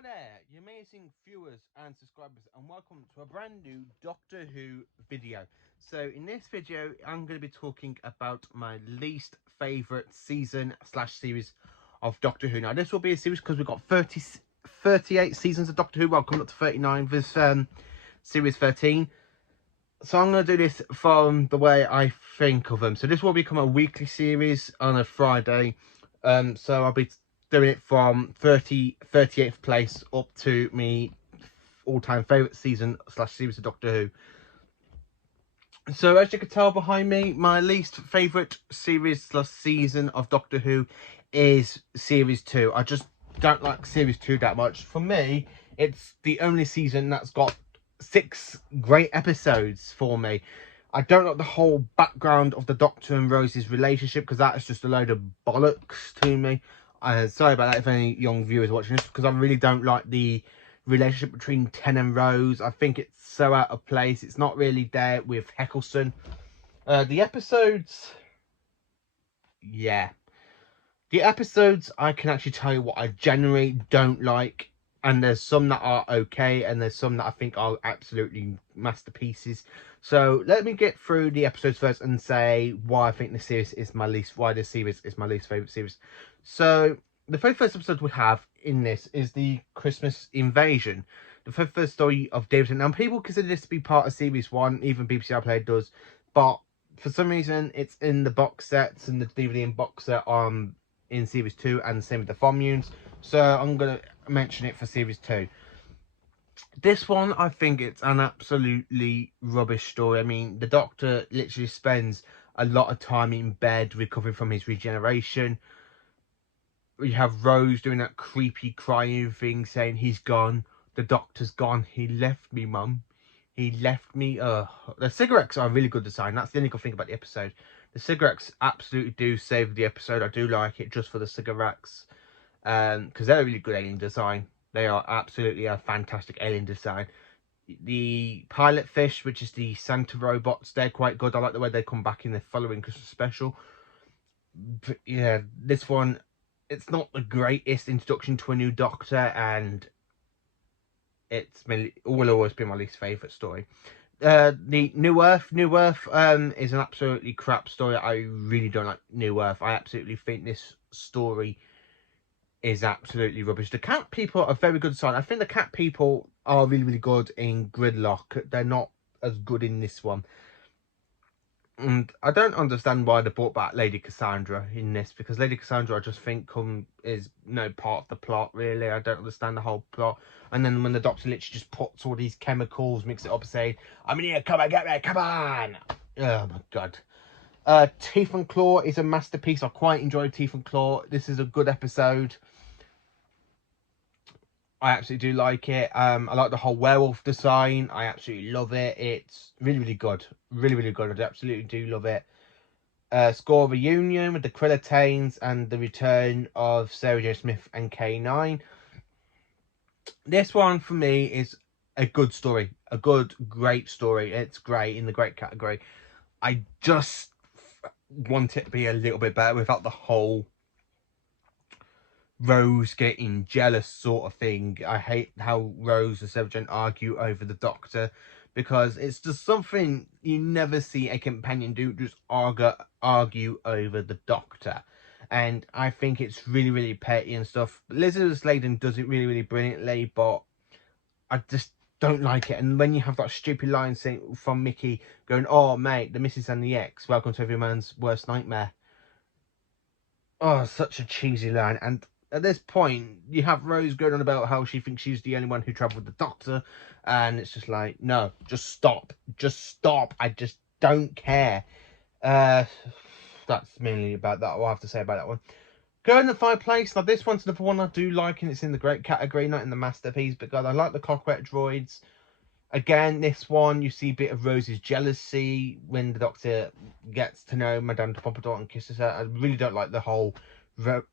Hello there, you amazing viewers and subscribers, and welcome to a brand new Doctor Who video. So in this video, I'm going to be talking about my least favourite season slash series of Doctor Who. Now this will be a series because we've got 38 seasons of Doctor Who. Well, coming up to 39 with series 13. So I'm going to do this from the way I think of them. So this will become a weekly series on a Friday. So I'll be doing it from 38th place up to me all-time favourite season slash series of Doctor Who. So as you can tell behind me, my least favourite series slash season of Doctor Who is series 2. I just don't like series 2 that much. For me, it's the only season that's got 6 great episodes for me. I don't like the whole background of the Doctor and Rose's relationship because that is just a load of bollocks to me. Sorry about that if any young viewers watching this, because I really don't like the relationship between Ten and Rose. I think it's so out of place. It's not really there with Eccleston. The episodes, yeah. The episodes, I can actually tell you what I generally don't like. And there's some that are okay, and there's some that I think are absolutely masterpieces. So let me get through the episodes first and say why I think this series is why this series is my least favourite series. So the very first episode we have in this is the Christmas Invasion. The very first story of David. Now people consider this to be part of series 1, even BBC iPlayer does. But for some reason it's in the box sets and the DVD and box set in series 2, and the same with the Communes. So I'm going to mention it for series 2. This one, I think it's an absolutely rubbish story. I mean, the Doctor literally spends a lot of time in bed recovering from his regeneration. You have Rose doing that creepy crying thing, saying he's gone. The Doctor's gone. He left me, Mum. He left me. The cigarettes are a really good design. That's the only good thing about the episode. The cigarettes absolutely do save the episode. I do like it just for the cigarettes. Because they're a really good alien design. They are absolutely a fantastic alien design. The pilot fish, which is the Santa robots, they're quite good. I like the way they come back in the following Christmas special. But yeah, this one, it's not the greatest introduction to a new Doctor, and will always be my least favourite story. The New Earth is an absolutely crap story. I really don't like New Earth. I absolutely think this story is absolutely rubbish. The cat people are very good design. I think the cat people are really, really good in Gridlock. They're not as good in this one. And I don't understand why they brought back Lady Cassandra in this, because Lady Cassandra, I just think, is no part of the plot, really. I don't understand the whole plot. And then when the Doctor literally just puts all these chemicals, mix it up, saying, I'm in here, come and get me, come on! Oh my god. Teeth and Claw is a masterpiece. I quite enjoyed Teeth and Claw. This is a good episode. I absolutely do like it. I like the whole werewolf design. I absolutely love it. It's really, really good. Really, really good. I absolutely do love it. Score reunion with the Krillitanes and the return of Sarah J. Smith and K9. This one for me is a good story. A good, great story. It's great in the great category. I just want it to be a little bit better without the whole Rose getting jealous sort of thing. I hate how Rose and Severgen argue over the Doctor, because it's just something you never see a companion do, just argue over the Doctor. And I think it's really, really petty and stuff. Lizard Sladen does it really, really brilliantly, but I just don't like it. And when you have that stupid line saying from Mickey going, oh mate, the missus and the ex, welcome to every man's worst nightmare. Oh, such a cheesy line. And at this point, you have Rose going on about how she thinks she's the only one who travelled with the Doctor. And it's just like, no, just stop. Just stop. I just don't care. That's mainly about that. What I have to say about that one. Going in the fireplace. Now, this one's another one I do like, and it's in the great category, not in the masterpiece. But God, I like the Clockwork Droids. Again, this one, you see a bit of Rose's jealousy when the Doctor gets to know Madame de Pompadour and kisses her. I really don't like the whole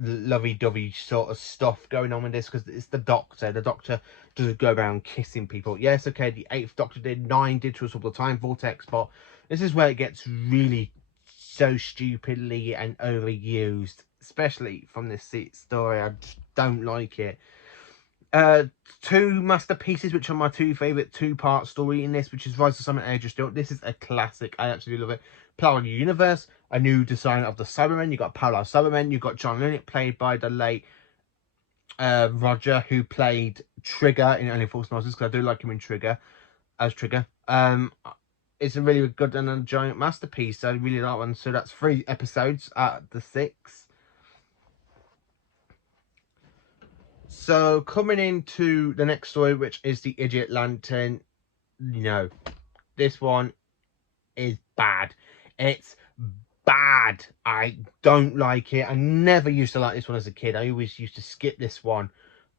lovey-dovey sort of stuff going on with this, because it's the Doctor. The Doctor doesn't go around kissing people. Yes, okay, the 8th Doctor did, 9 did to us all the time, Vortex, but this is where it gets really so stupidly and overused, especially from this story. I just don't like it. Two masterpieces, which are my two favourite two-part story in this, which is Rise of Summon and Age of Steel. This is a classic. I absolutely love it. Parallel Universe, a new design of the Cybermen. You got Parallel Cybermen. You got John Lennox, played by the late Roger, who played Trigger in Only Fools and Horses, because I do like him in Trigger as Trigger. It's a really good and a giant masterpiece. I really like one. So that's 3 episodes out of the 6. So coming into the next story, which is the Idiot Lantern. No, this one is bad. It's bad. I don't like it. I never used to like this one as a kid. I always used to skip this one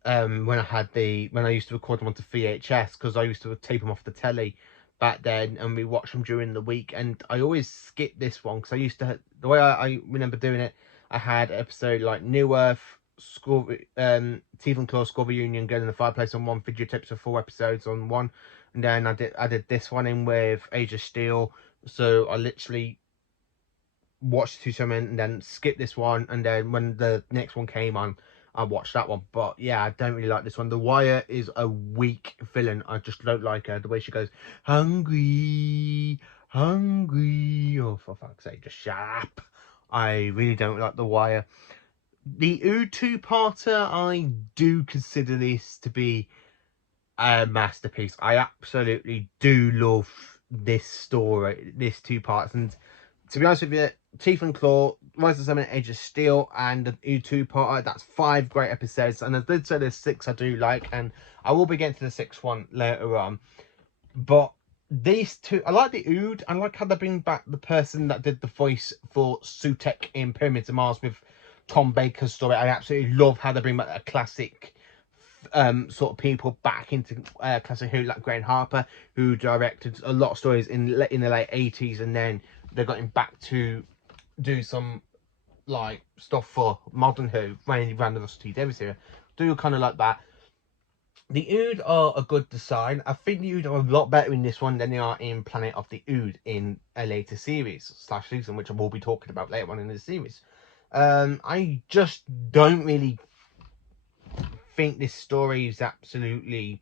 when I used to record them onto VHS, because I used to tape them off the telly back then, and we watched them during the week. And I always skipped this one because I used to, the way I remember doing it, I had an episode like New Earth, School, Teeth and Claw, School Reunion, Girl in the Fireplace on one, videotapes of 4 episodes on one, and then I did this one in with Age of Steel. So I literally watched 2 segments and then skipped this one, and then when the next one came on, I watched that one. But yeah, I don't really like this one. The Wire is a weak villain. I just don't like her. The way she goes, hungry, hungry. Oh, for fuck's sake, just shut up. I really don't like The Wire. The Ood 2-parter, I do consider this to be a masterpiece. I absolutely do love this story, this 2 parts. And to be honest with you, Teeth and Claw, Rise of Summon, Age of Steel, and the Ood 2-parter, that's 5 great episodes. And I did say there's 6 I do like, and I will be getting to the 6th one later on. But these 2, I like the Ood. I like how they bring back the person that did the voice for Sutekh in Pyramids of Mars with Tom Baker's story. I absolutely love how they bring back a classic sort of people back into classic Who, like Graham Harper, who directed a lot of stories in the late 80s, and then they got him back to do some like stuff for modern Who, mainly Random Russell T Davies here. Do kind of like that. The Ood are a good design. I think the Ood are a lot better in this one than they are in Planet of the Ood in a later series / season, which I will be talking about later on in the series. I just don't really think this story is absolutely...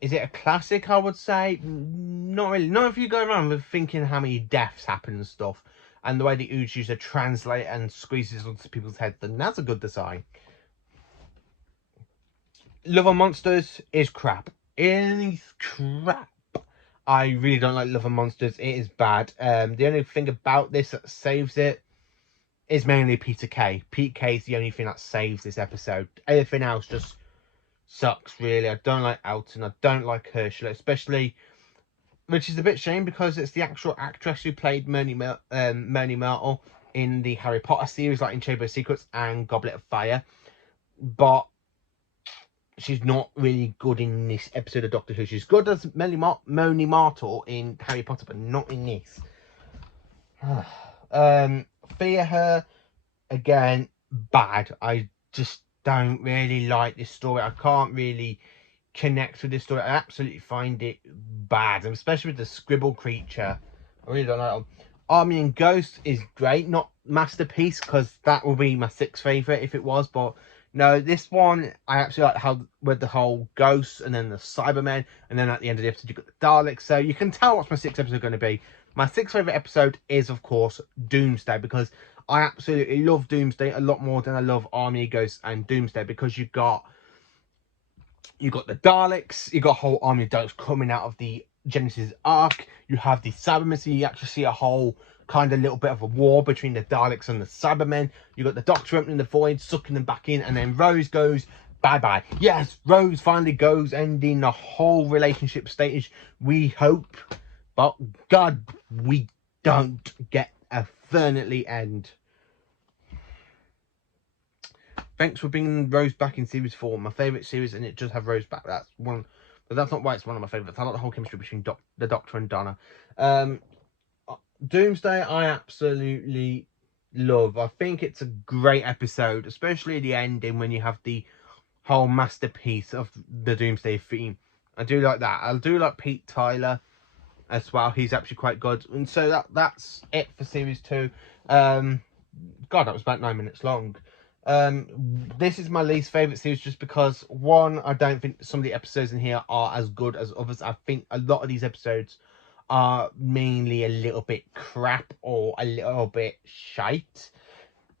Is it a classic, I would say? Not really. Not if you go around with thinking how many deaths happen and stuff, and the way the Oods use to translate and squeezes onto people's heads, then that's a good design. Love and Monsters is crap. It is crap. I really don't like Love and Monsters. It is bad. The only thing about this that saves it is mainly Peter Kay. Pete Kay is the only thing that saves this episode. Everything else just sucks, really. I don't like Elton. I don't like Herschel, especially, which is a bit shame because it's the actual actress who played Moaning Myrtle in the Harry Potter series, like in Chamber of Secrets and Goblet of Fire. But she's not really good in this episode of Doctor Who. She's good as Moaning Myrtle in Harry Potter, but not in this. Fear Her, again, bad. I just don't really like this story. I can't really connect with this story. I absolutely find it bad, and especially with the scribble creature. I really don't like them. Army and Ghost is great, not masterpiece, because that will be my 6th favourite if it was, but no, this one, I actually like how with the whole ghosts and then the Cybermen, and then at the end of the episode, you've got the Daleks. So you can tell what's my 6th episode going to be. My 6th favourite episode is, of course, Doomsday, because I absolutely love Doomsday a lot more than I love Army, Ghosts, and Doomsday, because you got the Daleks, you got a whole army of Daleks coming out of the Genesis Ark. You have the Cybermen, so you actually see a whole kind of little bit of a war between the Daleks and the Cybermen. You got the Doctor opening the void, sucking them back in, and then Rose goes bye-bye. Yes, Rose finally goes, ending the whole relationship stage, we hope. But God, we don't get a definitely end. Thanks for bringing Rose back in series 4, my favourite series, and it does have Rose back. That's one, but that's not why it's one of my favourites. I like the whole chemistry between the Doctor and Donna. Doomsday, I absolutely love. I think it's a great episode, especially the ending when you have the whole masterpiece of the Doomsday theme. I do like that. I do like Pete Tyler as well. He's actually quite good. And so that's it for series 2. God, that was about 9 minutes long. This is my least favourite series just because, one, I don't think some of the episodes in here are as good as others. I think a lot of these episodes are mainly a little bit crap or a little bit shite.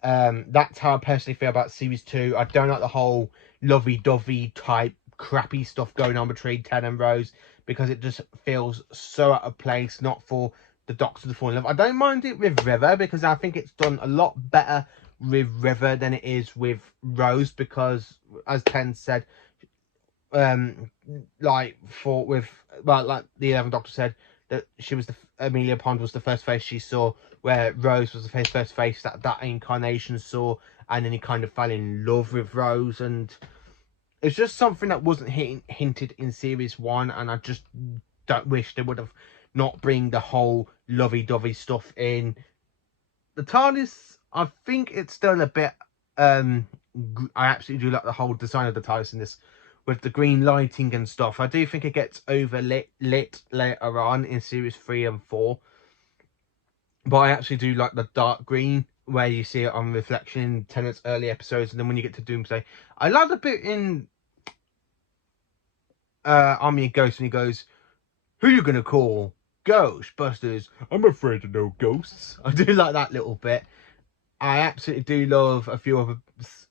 That's how I personally feel about series 2. I don't like the whole lovey-dovey type crappy stuff going on between Ted and Rose, because it just feels so out of place, not for the Doctor to fall in love. I don't mind it with River, because I think it's done a lot better with River than it is with Rose, because, as Ken said, like the 11th Doctor said, that she was Amelia Pond was the first face she saw, where Rose was the first face that incarnation saw, and then he kind of fell in love with Rose, and it's just something that wasn't hinted in series 1, and I just don't wish they would have not bring the whole lovey-dovey stuff in. The TARDIS, I think it's still a bit, I absolutely do like the whole design of the TARDIS in this, with the green lighting and stuff. I do think it gets overlit later on in series 3 and 4. But I actually do like the dark green, where you see it on reflection in Tennant's early episodes. And then when you get to Doomsday, I love the bit in Army of Ghosts when he goes, "Who you gonna call? Ghostbusters? I'm afraid of no ghosts." I do like that little bit. I absolutely do love a few of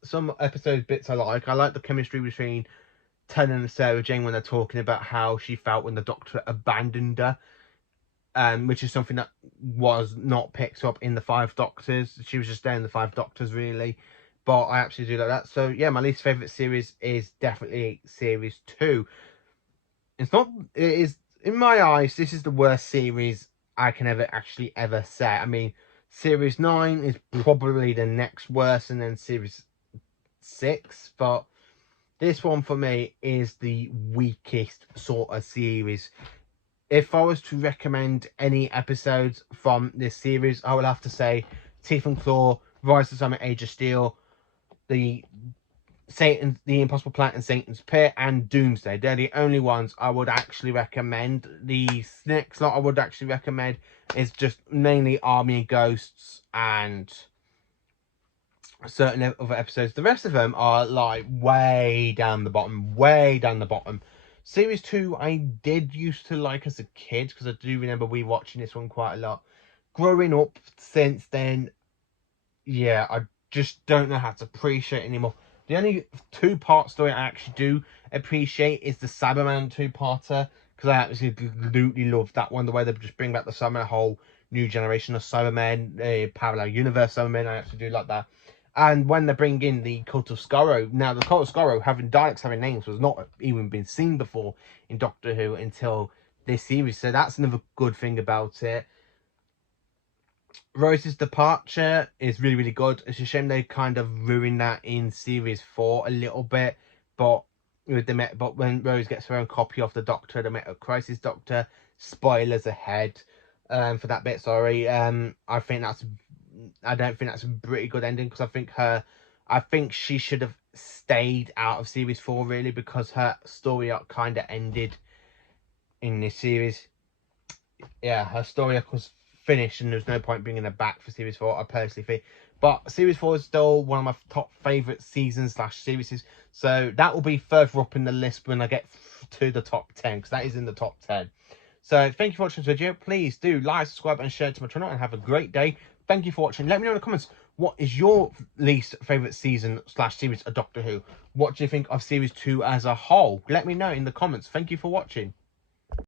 some episode bits I like. I like the chemistry between Tennant and Sarah Jane when they're talking about how she felt when the Doctor abandoned her, which is something that was not picked up in the 5 Doctors. She was just there in the 5 Doctors, really. But I absolutely do like that. So yeah, my least favourite series is definitely series 2. It is, in my eyes, this is the worst series I can ever say. I mean, series 9 is probably the next worst, and then series 6, but this one for me is the weakest sort of series. If I was to recommend any episodes from this series, I would have to say Teeth and Claw, Rise of the Summit, Age of Steel, the Impossible Planet and Satan's Pit, and Doomsday. They're the only ones I would actually recommend. The next lot I would actually recommend is just mainly Army of Ghosts and certain other episodes. The rest of them are like way down the bottom. Series 2 I did used to like as a kid, because I do remember we watching this one quite a lot. Growing up since then, yeah, I just don't know how to appreciate it anymore. The only 2-part story I actually do appreciate is the Cyberman 2-parter, because I absolutely love that one. The way they just bring back the Cyberman, a whole new generation of Cybermen, parallel universe Cybermen. I actually do like that. And when they bring in the Cult of Skaro, now the Cult of Skaro having Daleks having names was not even been seen before in Doctor Who until this series. So that's another good thing about it. Rose's departure is really, really good. It's a shame they kind of ruined that in series 4 a little bit. But when Rose gets her own copy of the Doctor, the Meta Crisis Doctor, spoilers ahead for that bit. Sorry. I don't think that's a pretty good ending, because I think she should have stayed out of series 4 really, because her story arc kind of ended in this series. Yeah, her story arc was finished, and there's no point bringing her back for series 4, I personally think. But series 4 is still one of my top favourite seasons / series, so that will be further up in the list when I get to the top 10, because that is in the top 10. So thank you for watching this video. Please do like, subscribe and share to my channel, and have a great day. Thank you for watching. Let me know in the comments, what is your least favourite season / series of Doctor Who? What do you think of series 2 as a whole? Let me know in the comments. Thank you for watching.